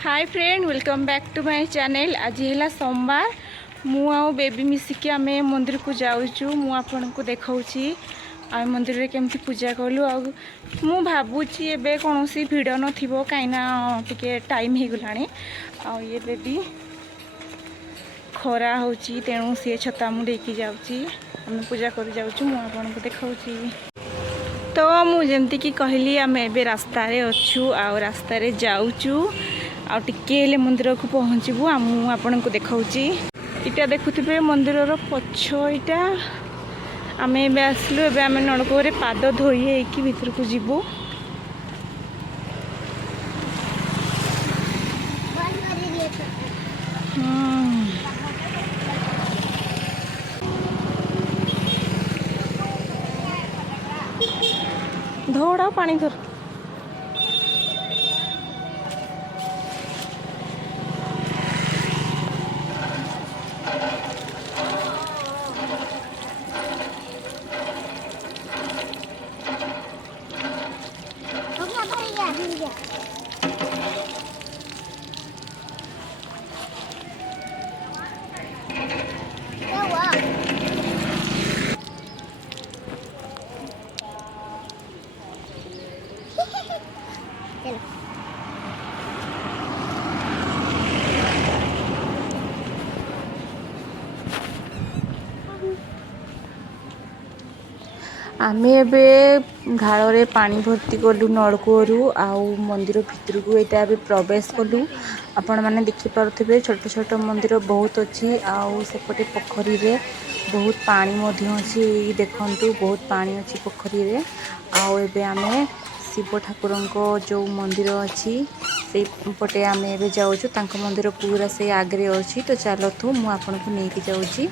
Hi friend welcome back to my channel. आज है सोमवार मु आउ बेबी मिसिकी आम मंदिर को जाऊँ मु आपन को देखाऊँगी आ मंदिर रे केमती पूजा कलु आ मु भावुची एबे कौन सी भिड़ नथिबो कहीं टिके टाइम हो गलानी आ ये बेबी खरा होची तेणु सी छता मु लेके जाऊँगी आम पूजा कर जाऊँ मु आपन को देखाऊँगी। तो मुझे कि कहली आम ए रास्तार अच्छू आ रास्तार जाऊँ आटे मंदिर को पहुँचबू आपन को देखाऊँगी। इटा देखुवे मंदिर पछ इटा आम ए आसलु ए आम नलकूप पाद धोई होगी भीतर को जीवु। धोड़ा पानी धर आम ए घाड़े पानी भर्ती कलु नलकूरु आउ मंदिर भितर को यहाँ प्रवेश कलु। आपण मैंने देखिपे छोट छोट मंदिर बहुत अच्छी आउ सेपटे पोखरी रे बहुत पानी अच्छी देखु बहुत पानी अच्छी पोखरी रे आउ एबे आमे शिव ठाकुर जो मंदिर अच्छी से पटे आम ए जाऊँ मंदिर पूरा से आगे अच्छी। तो चलतु मु आपन को लेके जाऊँगी।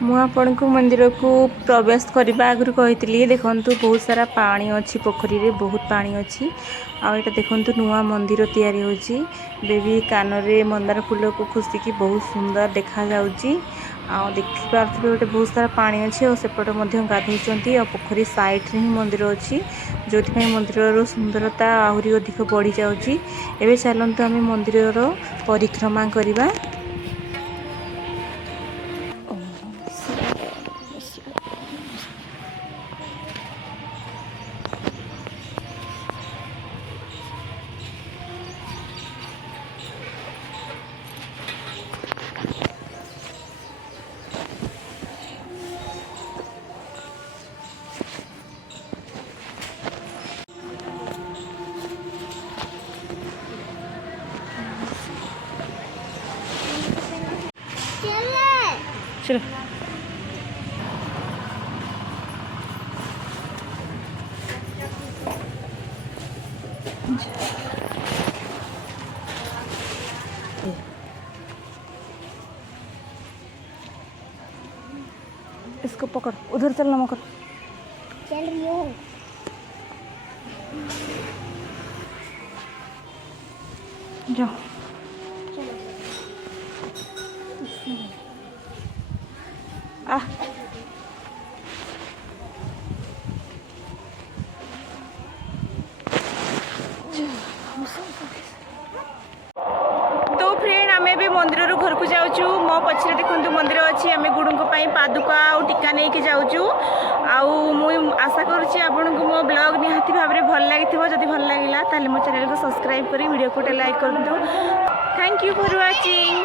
मु आपण को मंदिर को प्रवेश करने आगु कही देखु बहुत सारा पानी अच्छी पोखरी रे बहुत पानी अच्छी आउ देखु नुआ मंदिर तैयारी होची। बेबी कान रे मंदार फूल को खुशिकी बहुत सुंदर देखा जाउची। आउ देखि पार्थिबे गोटे बहुत सारा पानी अच्छी और सेपटे गाधोचंती और पोखरी साइड रे ही मंदिर अच्छी जो मंदिर सुंदरता आहरी अधिक बढ़ी जाउची। एबे चलंतु आम मंदिर परिक्रमा करबा। चलो इसको पकड़ उधर चलना मकर चल रही हो। जाओ आ तो फ्रेंड आम भी मंदिर घर को जाऊँ मो पछरे देखो मंदिर अच्छी आम गुड़ों पादुका और टीका नहीं कि जाऊँ आशा करुँची आपन को मो ब्लॉग निहाती भाव में भल लगी जदि भल लगे ताले मो चैनल को सब्सक्राइब करी वीडियो को लाइक कर दो। Thank you for watching.